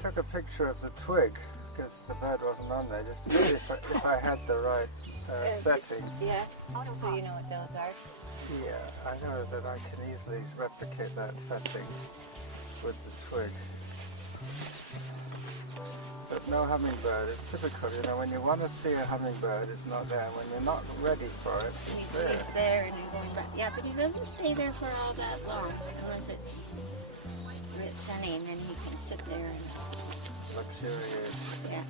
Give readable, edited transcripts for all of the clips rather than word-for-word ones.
took a picture of the twig because the bird wasn't on there, just to see if I had the right setting. Yeah, so you know what those are? Yeah, I know that I can easily replicate that setting with the twig. But no hummingbird. It's typical, you know, when you want to see a hummingbird, it's not there. When you're not ready for it, it's there. He's there and you're going back. Yeah, but he doesn't stay there for all that long, unless it's sunny, and then he can sit there and Luxuriate. yeah.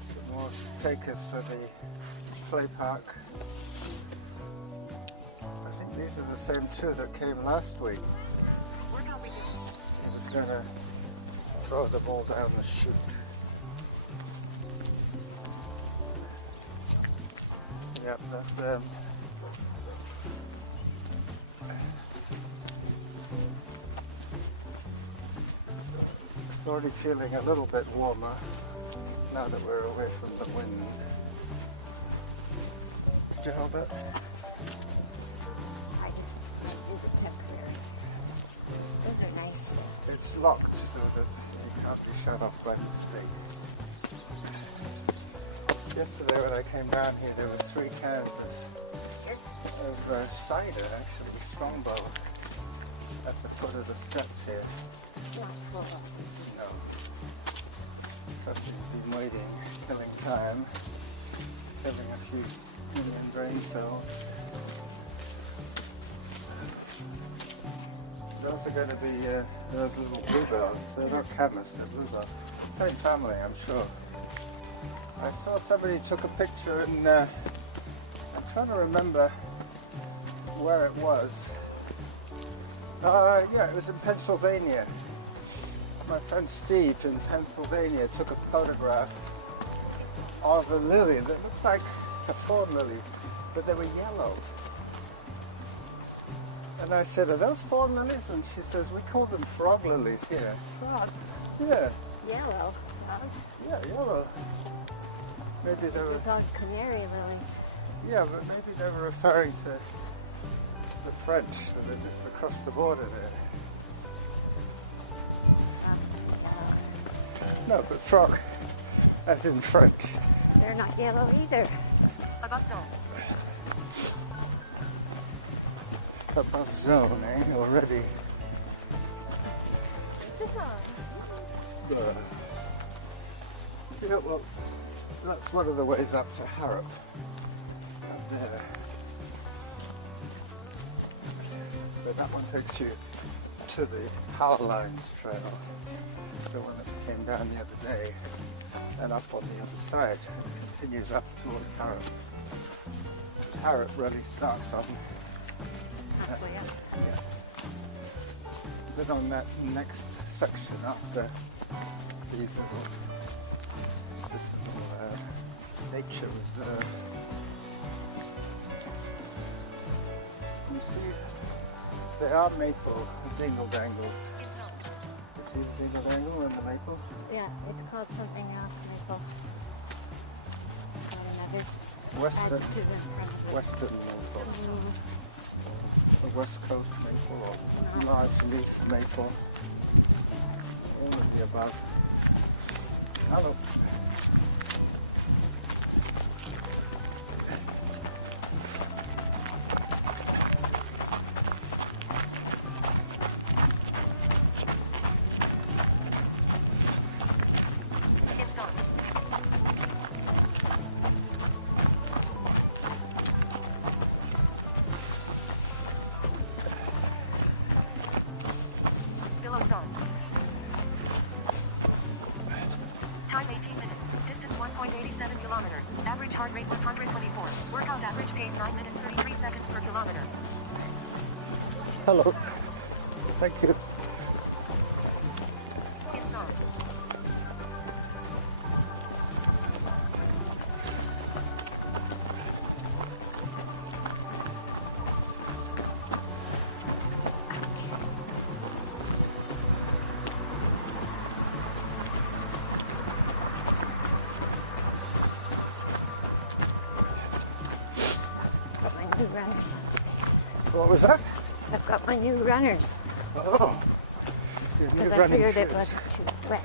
Some more takers for the play park. I think these are the same two that came last week. I was going to throw them all down the chute. Yep, that's them. It's already feeling a little bit warmer now that we're away from the wind. Did you hold it? I just use a tip here. Those are nice. It's locked so that you can't be shut off by mistake. Yesterday when I came down here there were 3 cans of cider, actually, Strongbow, at the foot of the steps here. Not full. No. Something's been waiting, killing time, killing a few million brain cells. Those are going to be those little bluebells. They're not camas, they're bluebells. Same family, I'm sure. I saw somebody took a picture and I'm trying to remember where it was. Yeah, it was in Pennsylvania. My friend Steve in Pennsylvania took a photograph of a lily that looks like a fawn lily, but they were yellow. And I said, are those fawn lilies? And she says, we call them frog lilies here. Frog? Yeah. Yellow. Yeah, yellow. Maybe they were... They're called canary lilies. Yeah, but maybe they were referring to the French that are just across the border there. No, but frog, as in French. They're not yellow either. Above zone, eh? Already. Yeah, well, that's one of the ways up to Harrop. Up there. But that one takes you to the Power Lines Trail, the one that came down the other day, and up on the other side. It continues up towards Harrop. Because Harrop really starts on... yeah. But on that next section after these little, this little nature reserve, you see, they are maple dingle dangles. You see the dingle dangle and the maple? Yeah, it's called something else, maple. Western maple. The West Coast maple or large leaf maple. All of the above. Hello. Time 18 minutes. Distance 1.87 kilometers. Average heart rate 124. Workout average pace 9 minutes 33 seconds per kilometer. Hello. Thank you. Install. Runners. What was that? I've got my new runners. Oh. Your new Because I running figured it shoes. wasn't too wet.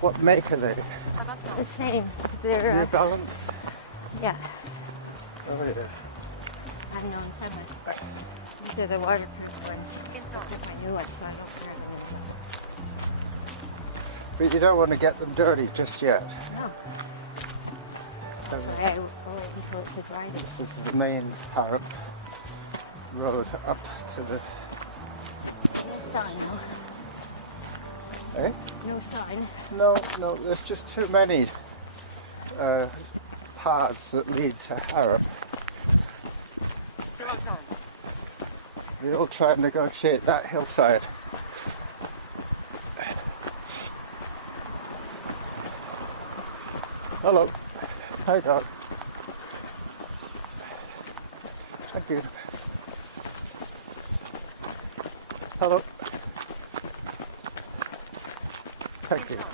What make are they? Above zone. The same. They're, New Balance? yeah, Oh yeah. I've known some of these are the waterproof ones. In zone. My new ones, so I don't wear But you don't want to get them dirty just yet. them. No. Um, I will wait until it's a dry day. This is the main Harrop road up to the... No sign, Eh? no sign. No, there's just too many paths that lead to Harrop. Below zone. We all try and negotiate that hillside. Hello. Hi, dog. Thank you. Hello. Thank In you. zone.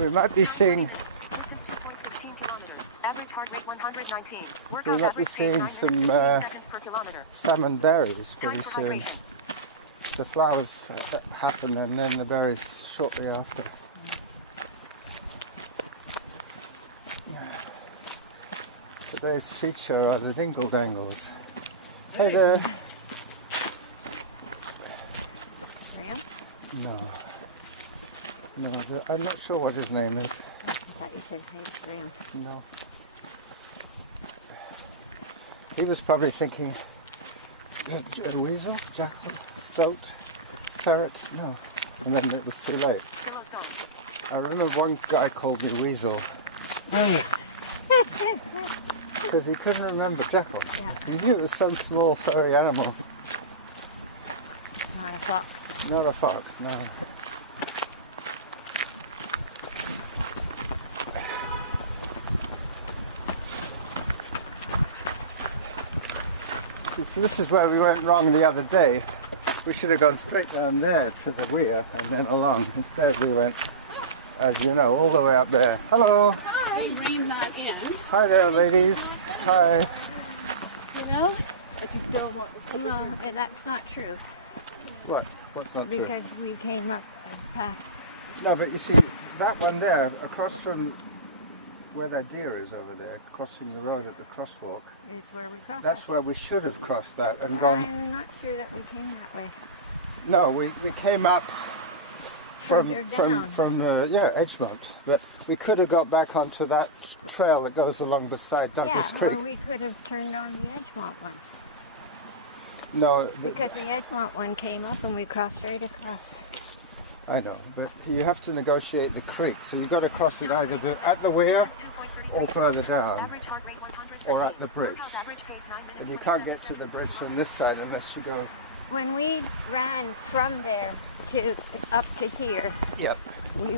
We might be seeing, Distance 2.16 kilometers. Average heart rate 119. we Workout might be average pace 9 seeing minutes some 15 seconds per kilometer. salmon berries Time pretty for soon. hydration. The flowers happen and then the berries shortly after. Today's feature are the dingle dangles. Hey there. Graham? No. No, I'm not sure what his name is. I thought you said hey, Graham. No. He was probably thinking, a weasel, jackal, stoat, ferret, no. And then it was too late. Below zone. I remember one guy called me weasel. Because he couldn't remember jackal. He knew it was some small furry animal. And I thought, Not a fox, no. So this is where we went wrong the other day. We should have gone straight down there to the weir and then along. Instead we went, as you know, all the way up there. Hello! Hi. Rain not in, Hi there, ladies. Hi. you know? But you still want the no, that's not true. What? What's not true? Because we came up and passed. No, but you see, that one there, across from where that deer is over there, crossing the road at the crosswalk, Is where we crossed. that's where we should have crossed that and gone. I'm not sure that we came that way. No, we came up from Edgemont, but we could have got back onto that trail that goes along beside Douglas yeah, Creek. well, we could have turned on the Edgemont one. No, Because the Edgemont one came up and we crossed right across. I know, but you have to negotiate the creek, so you've got to cross it either at the weir or further down, Average heart rate 113. or at the bridge. Workout average pace 9 minutes And you 27 can't get to seconds. the bridge from this side unless you go. When we ran from there to up to here, Yep. we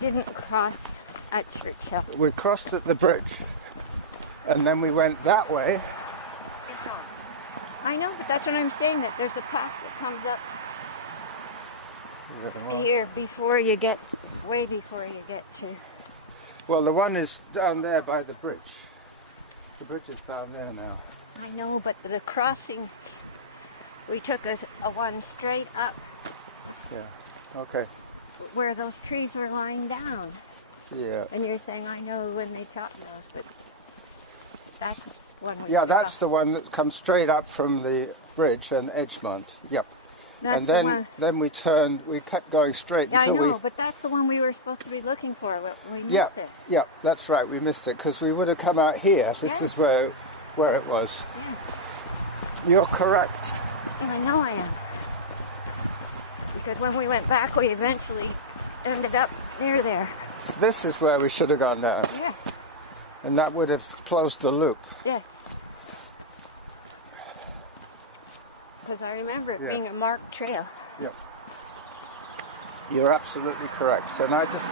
didn't cross at Churchill. We crossed at the bridge, and then we went that way. In zone. I know, but that's what I'm saying, that there's a path that comes up Well, here way before you get to... well, the one is down there by the bridge. The bridge is down there now. I know, but the crossing, we took a one straight up Yeah. Okay. where those trees were lying down. Yeah. And you're saying, I know when they chopped those, but that's one we Yeah, that's crossed. the one that comes straight up from the bridge and Edgemont. Yep. That's and the one. then we turned. We kept going straight Yeah, I until know, we. but that's the one we were supposed to be looking for. We missed Yeah. it. Yeah. That's right. We missed it because we would have come out here. This Yes. is where it was. Yes. You're correct. I know I am. Because when we went back, we eventually ended up near there. So this is where we should have gone down, Yes, and that would have closed the loop. yes. Because I remember it Yeah. being a marked trail. Yep. You're absolutely correct. And I just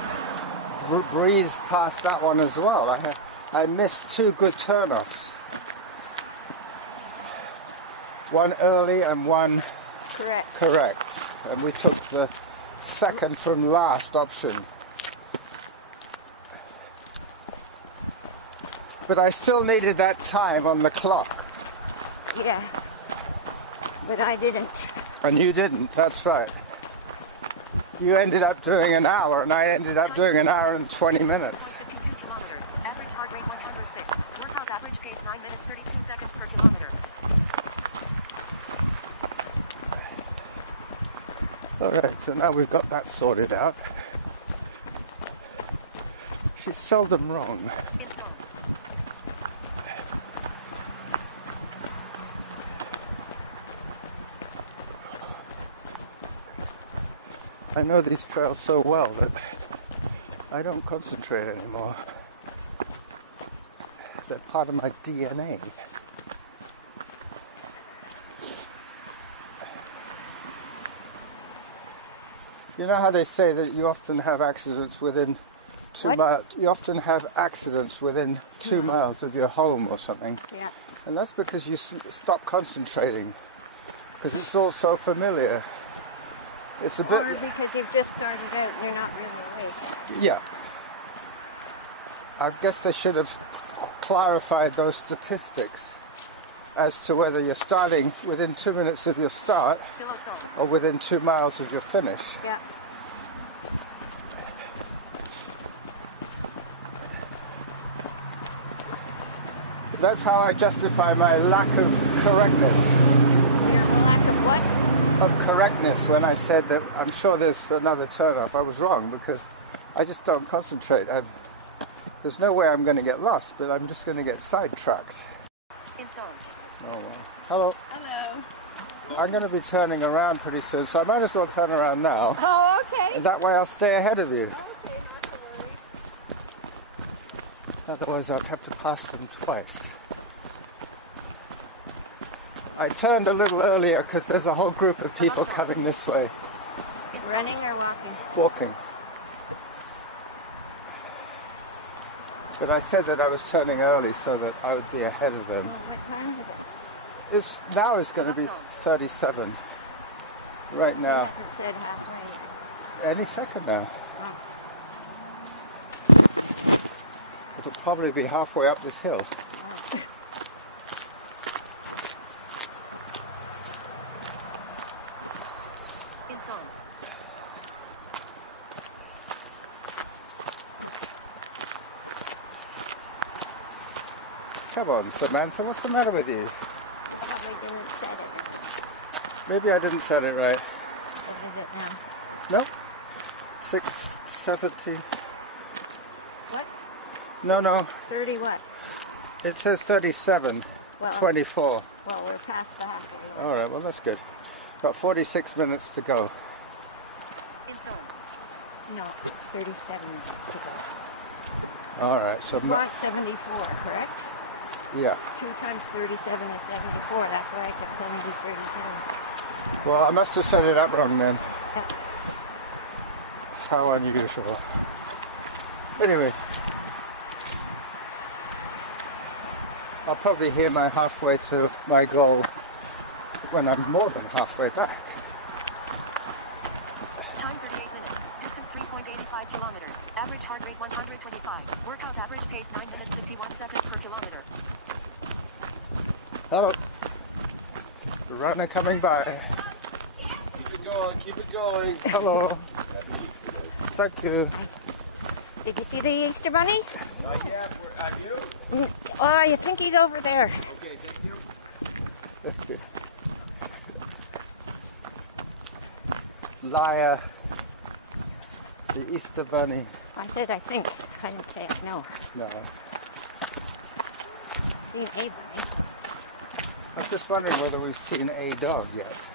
breezed past that one as well. I missed two good turnoffs. One early and one Correct. correct. and we took the second from last option. But I still needed that time on the clock. Yeah. But I didn't. And you didn't, that's right. You ended up doing an hour, and I ended up doing an hour and 20 minutes. 52 kilometers. Average heart rate 106. Workout average pace 9 minutes 32 seconds per kilometer. All right, so now we've got that sorted out. She's seldom wrong. In zone. I know these trails so well that I don't concentrate anymore. They're part of my DNA. You know how they say that you often have accidents within 2 miles? You often have accidents within 2 miles of your home or something. Yeah. And that's because you stop concentrating, because it's all so familiar. It's a bit... Or because you've just started out, you're not really awake. Yeah. I guess they should have clarified those statistics as to whether you're starting within 2 minutes of your start Below zone. or within 2 miles of your finish. Yeah. That's how I justify my lack of correctness. Your lack of what? Of correctness when I said that I'm sure there's another turn-off. I was wrong because I just don't concentrate. There's no way I'm going to get lost, but I'm just going to get sidetracked. In zone. Oh, well. Hello. Hello. I'm going to be turning around pretty soon, so I might as well turn around now. Oh, okay. And that way I'll stay ahead of you. Okay, not to worry. Otherwise I'd have to pass them twice. I turned a little earlier because there's a whole group of people coming this way. Running or walking? Walking. But I said that I was turning early so that I would be ahead of them. Well, what time is it? Now it's going to be 37. Right now. It said half an Any second now. It'll probably be halfway up this hill. In zone. Come on, Samantha, what's the matter with you? Probably didn't set it. Maybe I didn't set it right. What is it now? No? 6:17. What? No. 30 what? It says 37. Well, 24. Well, we're past the half of it. All right, well, that's good. Got 46 minutes to go. In zone. No, 37 minutes to go. All right, so... You want 74, correct? Yeah. 2 times 37 is 74. That's why I kept telling you 32. Well, I must have set it up wrong then. Yeah. How unusual. Anyway. I'll probably hear my halfway to my goal when I'm more than halfway back. Time 38 minutes. Distance 3.85 kilometers. Average heart rate 125. Workout average pace 9 minutes 51 seconds per kilometer. Hello. The runner coming by. Keep it going, keep it going. Hello. Thank you. Did you see the Easter Bunny? Not yet, have you? Oh, you think he's over there? Okay, thank you. Liar. The Easter Bunny. I said I think. I didn't say I know. No. I've seen a bunny. I was just wondering whether we've seen a dog yet.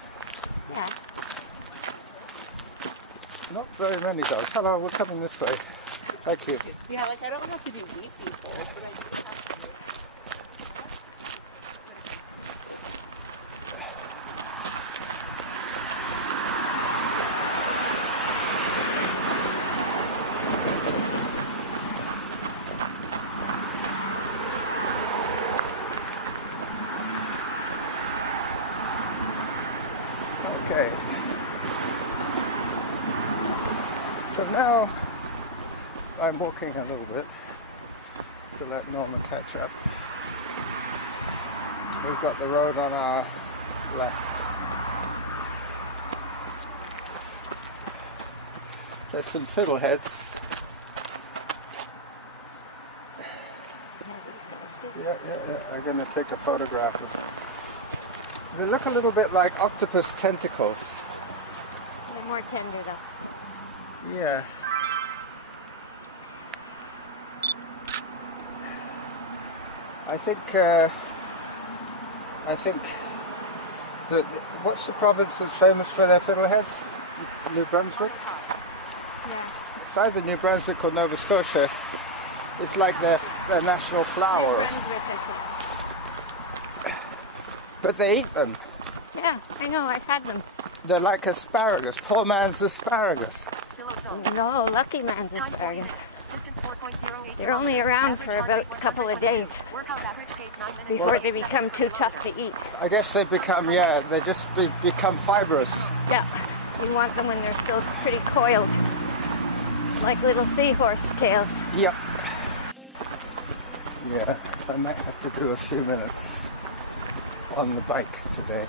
Yeah. Not very many dogs. Hello, we're coming this way. Thank you. Yeah, like I don't have to do meet people, but I do have to. Okay. So now I'm walking a little bit to let Norma catch up. We've got the road on our left. There's some fiddleheads. Yeah. I'm going to take a photograph of them. They look a little bit like octopus tentacles. A little more tender though. Yeah. I think that, what's the province that's famous for their fiddleheads? New Brunswick? Yeah. It's either New Brunswick or Nova Scotia. It's like their national flower. But they eat them. Yeah, I know, I've had them. They're like asparagus, poor man's asparagus. No, lucky man's asparagus. Distance 4.08. They're only around for about a couple of days Workout average pace 9 minutes. before they become too tough to eat. I guess they become, they just become fibrous. Yeah, you want them when they're still pretty coiled, like little seahorse tails. Yep. Yeah, I might have to do a few minutes on the bike today.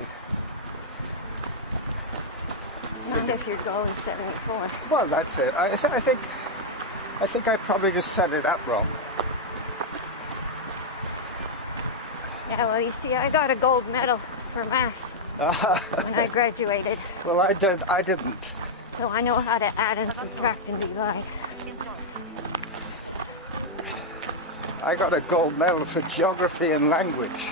As long as you're going 74. Well, that's it. I think I probably just set it up wrong. Yeah, well, you see, I got a gold medal for maths when I graduated, Well, I didn't. so I know how to add and subtract and divide. I got a gold medal for geography and language.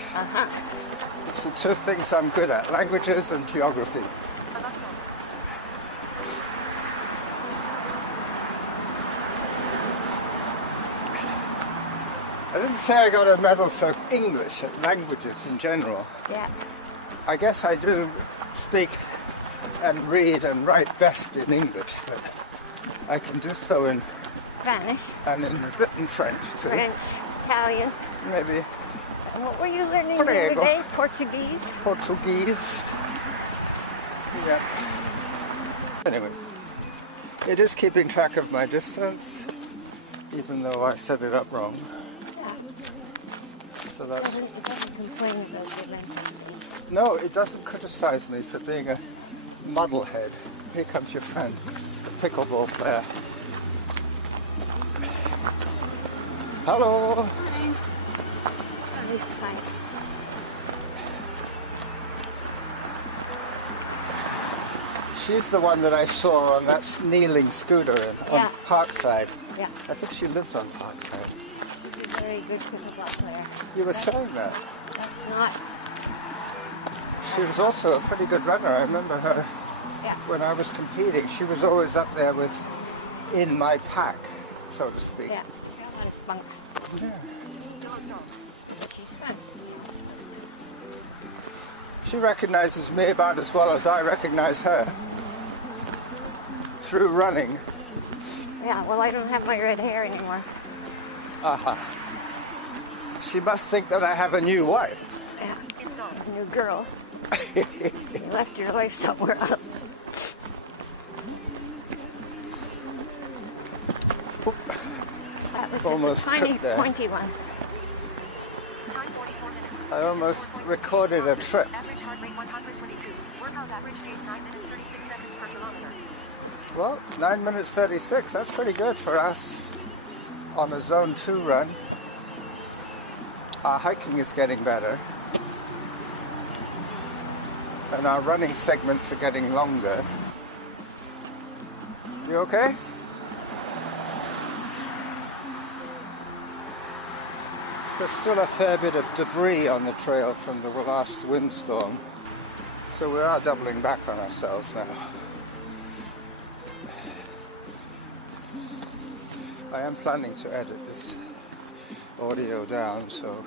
It's the two things I'm good at, languages and geography. I didn't say I got a medal for English, languages in general. Yeah. I guess I do speak and read and write best in English, but I can do so in Spanish, and in a bit in French too. French, Italian. Maybe And what were you learning the other Prego. day? Portuguese? Portuguese. Yeah. Anyway, it is keeping track of my distance, even though I set it up wrong. So that's... It doesn't complain about the mental state. No, it doesn't criticize me for being a muddlehead. Here comes your friend, the pickleball player. Hello. Fine. She's the one that I saw on that kneeling scooter on Yeah. Parkside. Yeah, I think she lives on Parkside. she's a very good pickleball player. You were saying that. That's not, She was also a pretty good runner. I remember her yeah. when I was competing. She was always up there with in my pack, so to speak. Yeah, got a lot of spunk. Yeah. She's fun. She recognizes me about as well as I recognize her through running. Yeah, well, I don't have my red hair anymore. Aha. She must think that I have a new wife. Yeah, a new girl. You left your life somewhere else. That was just Almost a tiny, tripped there. pointy one. Time 44 minutes. I almost recorded a trip. Average heart rate 122. Workout average pace 9 minutes 36 seconds per kilometer. Well, 9 minutes 36, that's pretty good for us on a Zone 2 run. Our hiking is getting better. And our running segments are getting longer. You okay? There's still a fair bit of debris on the trail from the last windstorm. So we are doubling back on ourselves now. I am planning to edit this audio down, so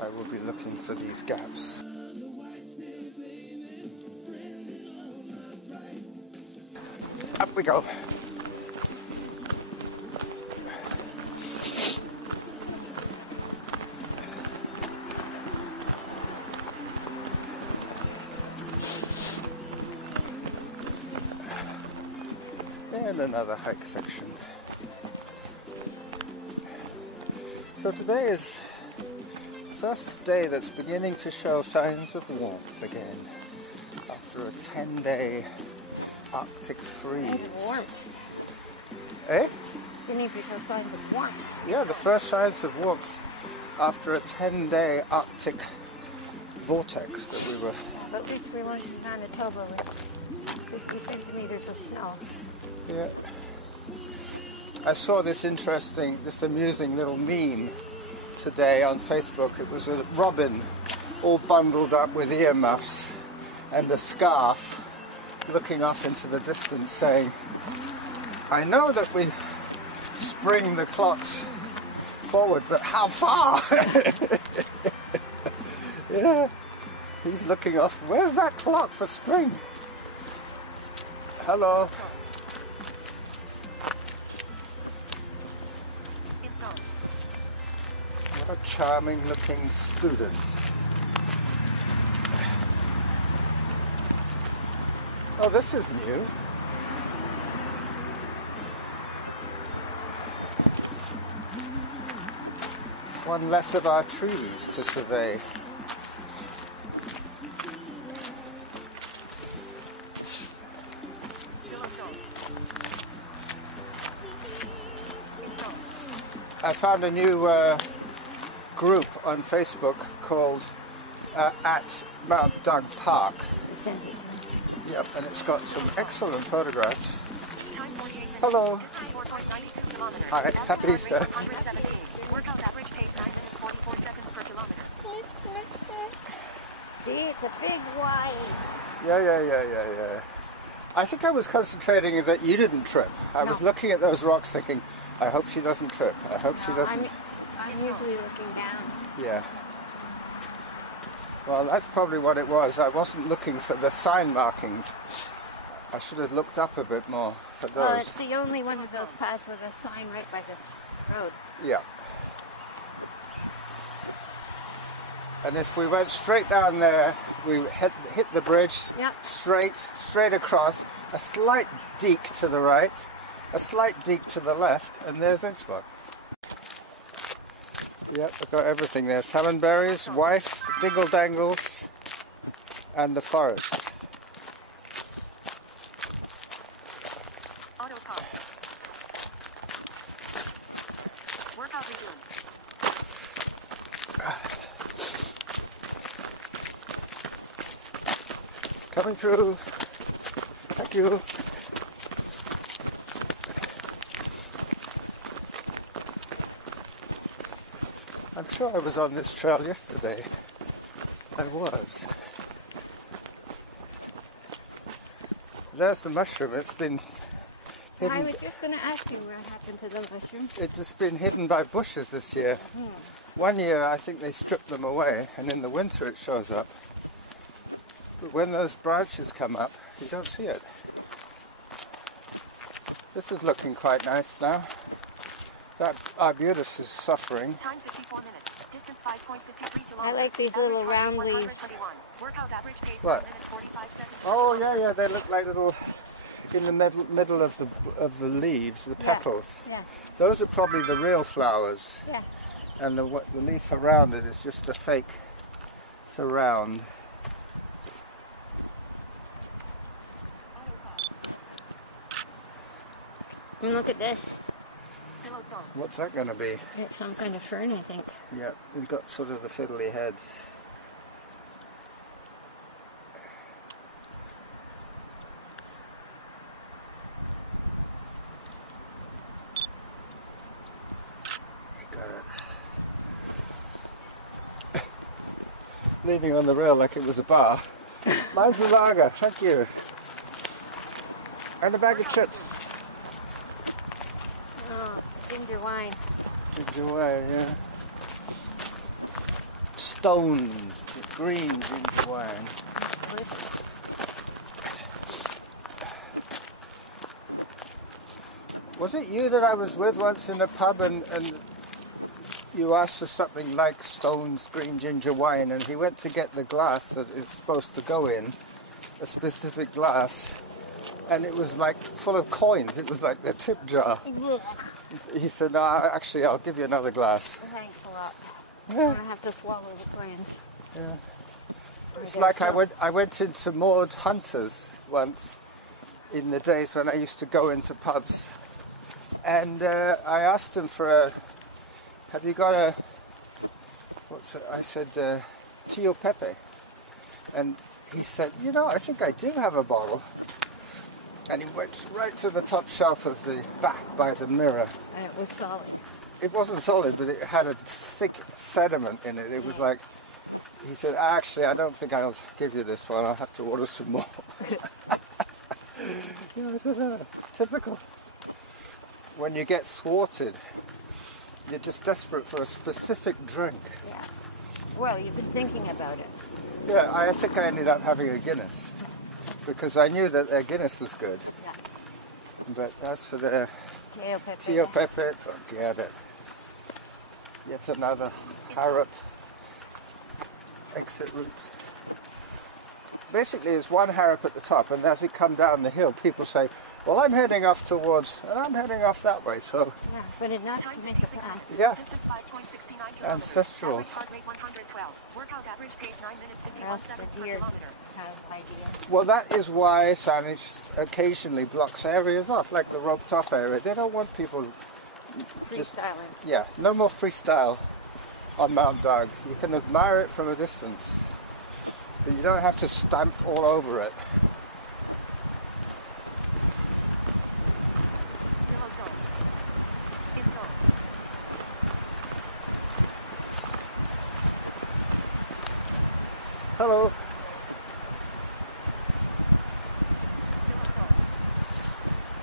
I will be looking for these gaps. Up we go. And another hike section. So today is the first day that's beginning to show signs of warmth again after a 10-day Arctic freeze. Warmth. Eh? You need to show signs of warmth. Yeah, the first signs of warmth after a 10-day Arctic vortex that we were... But at least we weren't in Manitoba with 50 centimeters of snow. Yeah. I saw this amusing little meme today on Facebook. It was a robin all bundled up with earmuffs and a scarf looking off into the distance saying, I know that we spring the clocks forward, but how far? Yeah, he's looking off. Where's that clock for spring? Hello. What a charming looking student. Oh, this is new. One less of our trees to survey. I found a new group on Facebook called at Mount Doug Park. Yep, and it's got some excellent photographs. Hello. Hi, happy Easter. Workout average pace 9 minutes 44 seconds per kilometer. See, it's a big Y. Yeah. I think I was concentrating that you didn't trip. I was looking at those rocks thinking, I hope she doesn't trip. I hope she doesn't... I'm usually looking down. Yeah. Well, that's probably what it was. I wasn't looking for the sign markings. I should have looked up a bit more for those. Well, it's the only one of those paths with a sign right by the road. Yeah. And if we went straight down there, we hit the bridge, Yep. straight across, a slight deek to the right, a slight deek to the left, and there's Edgewater. Yep, I've got everything there. Salmonberries, wife, dingle dangles, and the forest. Auto pause. Workout resumed. Coming through. Thank you. I'm sure I was on this trail yesterday. I was. There's the mushroom. It's been hidden. I was just going to ask you what happened to the mushroom. It's just been hidden by bushes this year. One year I think they stripped them away, and in the winter it shows up. But when those branches come up, you don't see it. This is looking quite nice now. That arbutus is suffering. Time 54 minutes. Distance 5.53 kilometers. I like these little round leaves. Workout average pace What? 9 minutes 45 seconds. Oh yeah, they look like little, in the middle of the leaves, the petals. Yeah. Those are probably the real flowers, Yeah. and the leaf around it is just a fake surround. And look at this. Pillow song. What's that going to be? It's some kind of fern, I think. Yeah, they've got sort of the fiddly heads. Got it. Leaning on the rail like it was a bar. Mine's a lager, thank you. And a bag of chips. Oh, ginger wine. Ginger wine, yeah. Stones, green ginger wine. Was it you that I was with once in a pub and you asked for something like Stone's green ginger wine, and he went to get the glass that it's supposed to go in, a specific glass, and it was like full of coins. It was like the tip jar. Ugh. He said, no, actually, I'll give you another glass. Thanks a lot. Yeah. I'm gonna have to swallow the coins. Yeah. It's like I went into Maud Hunter's once in the days when I used to go into pubs, and I asked him for a, have you got a, what's it? I said, Tio Pepe, and he said, you know, I think I do have a bottle. And he went right to the top shelf of the back by the mirror. And it was solid. It wasn't solid, but it had a thick sediment in it. It was like, he said, actually, I don't think I'll give you this one. I'll have to order some more. You know, I said, typical. When you get thwarted, you're just desperate for a specific drink. Yeah. Well, you've been thinking about it. Yeah, I think I ended up having a Guinness because I knew that their Guinness was good. Yeah. But as for the Tio Pepe. Tio Pepe, forget it. Yet another Harrop exit route. Basically, there's one Harrop at the top, and as you come down the hill, people say, well, I'm heading off towards, and I'm heading off that way, so... Yeah, but enough to make a path. Yeah. Distance 5.69 kilometers. Ancestral. Average heart rate 112. Workout average pace 9 minutes 51 That's seconds the per deer kilometer. kind of idea. Well, that is why Saanich occasionally blocks areas off, like the roped off area. They don't want people just... Freestyling. Yeah, no more freestyle on Mount Dog. You can admire it from a distance, but you don't have to stamp all over it. Yellow zone. In zone. Hello. Yellow zone.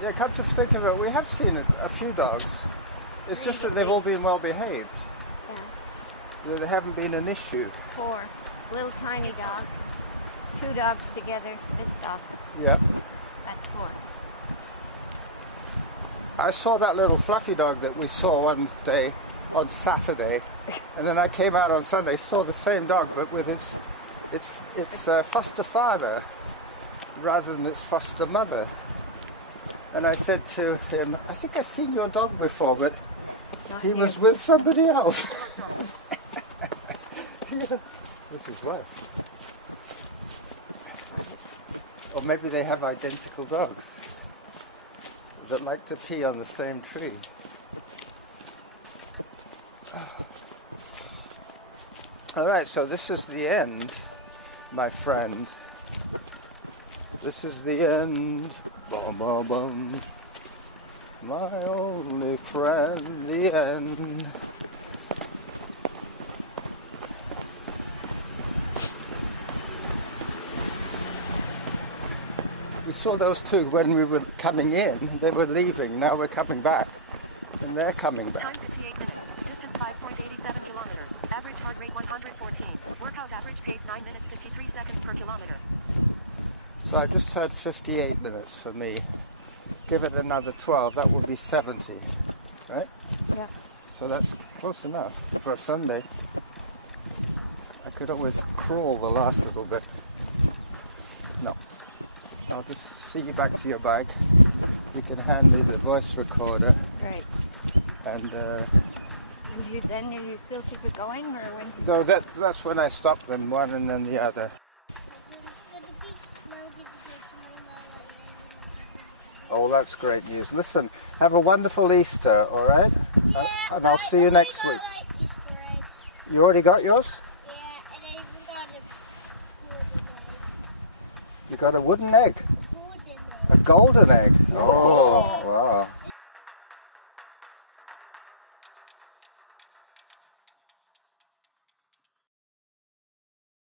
Yeah, come to think of it, we have seen a few dogs. It's just that they've all been well behaved. Yeah. There haven't been an issue. 4. Little tiny dog. 2 dogs together. This dog. Yeah. That's 4. I saw that little fluffy dog that we saw one day on Saturday, and then I came out on Sunday, saw the same dog, but with its foster father rather than its foster mother. And I said to him, I think I've seen your dog before, but he was with somebody else. Yeah. With his wife. Or maybe they have identical dogs that like to pee on the same tree. All right, so this is the end, my friend. This is the end. Bum, bum, bum. My only friend, the end. We saw those two when we were coming in. They were leaving. Now we're coming back. And they're coming back. Time 58 minutes. Distance 5.87 kilometers. Average heart rate 114. Workout average pace 9 minutes 53 seconds per kilometer. So I just had 58 minutes for me. Give it another 12, that would be 70, right? Yeah. So that's close enough for a Sunday. I could always crawl the last little bit. No. I'll just see you back to your bike. You can hand me the voice recorder. Right. And You still keep it going, or when? though that's when I stop them, one and then the other. Oh, that's great news. Listen, have a wonderful Easter, all right? Yeah, and I'll see you next week. Easter eggs. You already got yours? Yeah, and I even got a You got a wooden egg? golden egg. A golden egg? Oh, wow.